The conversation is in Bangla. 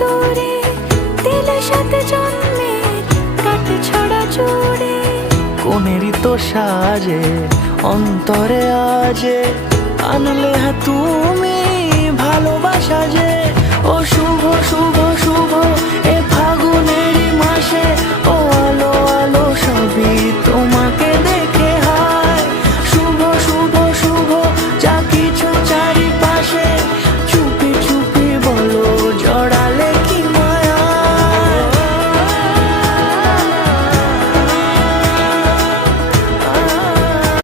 দূরে দিলে সাথে জন্মের কাট ছড়া জুড়ে। কোনেরই তো সাজে অন্তরে আজে আনলে হ্যাঁ তুমি ভালোবাসা যে। ও শুভ শুভ শুভ এ